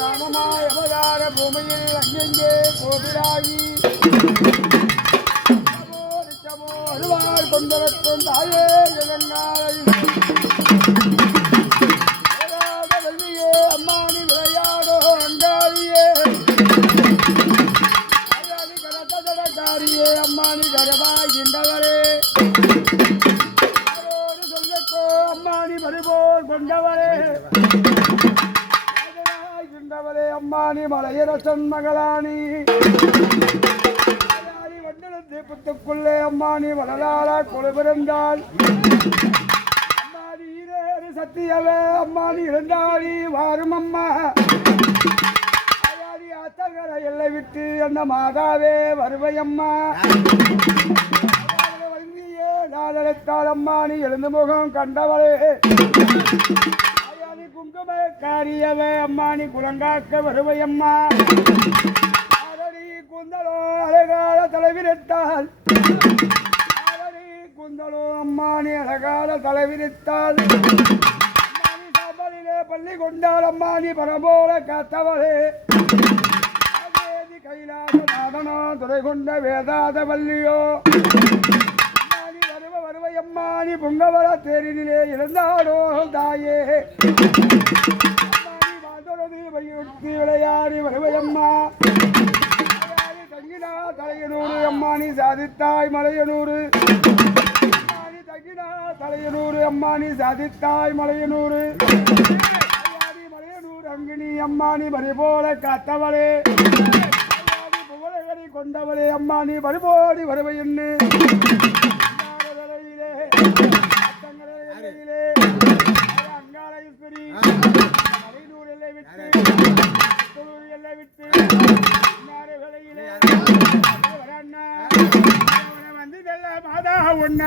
ராமமாய் அவதார பூமியில் அங்கெங்கே கோவிலாகி கொண்டவற்றும் தாயே இளங்காலையே அம்மானி விளையாடோ அங்காளியே கடத்தடக்காரியே அம்மானி கரவாகின்றவரே சொல்லக்கோ அம்மானி மறுபோல் கொண்டவரே ே அம்மானி மலையரசன் மகளானி தீபத்துக்குள்ளே அம்மானி வளராள கொலை பிறந்தாள் அம்மானி ஈரேறு சத்தியவே அம்மானி இருந்தாளி வாரும் அம்மா அயாதி ஆத்தங்கரை எல்லை விட்டு அந்த மாதாவே வருவையம்மா வங்கியே நாளெடுத்தாள் அம்மானி எழுந்து முகம் கண்டவளே காரியவே அம்மானி குலங்காக்க வருவையம்மா அரடி குந்தலோ அழகால தலைவிரித்தாள் அரடி குந்தலோ அம்மானி அழகால தலைவிரித்தாள் அம்மானி சாம்பலிலே பள்ளி கொண்டாள் அம்மானி பரம்போல காத்தவளே கைலாச நாதனோ துறை கொண்ட வேதாத வல்லியோ அம்மானி வருவையம்மானி பொங்கவர தேரிலே இருந்தாடோ தாயே விளையாடி வருவையம்மா தங்கினா தலையனூறு அம்மானி சாதித்தாய் மலையனூறு தங்கினா தலையனூறு அம்மானி சாதித்தாய் மலையனூறு மலையனூர் அங்கினி அம்மானி மறி போல காத்தவளே புகழகடி கொண்டவளே அம்மானி மறுபோடி வருவை என்ன அங்காளேஸ்வரி விட்டு வந்து மாதா ஒன்ன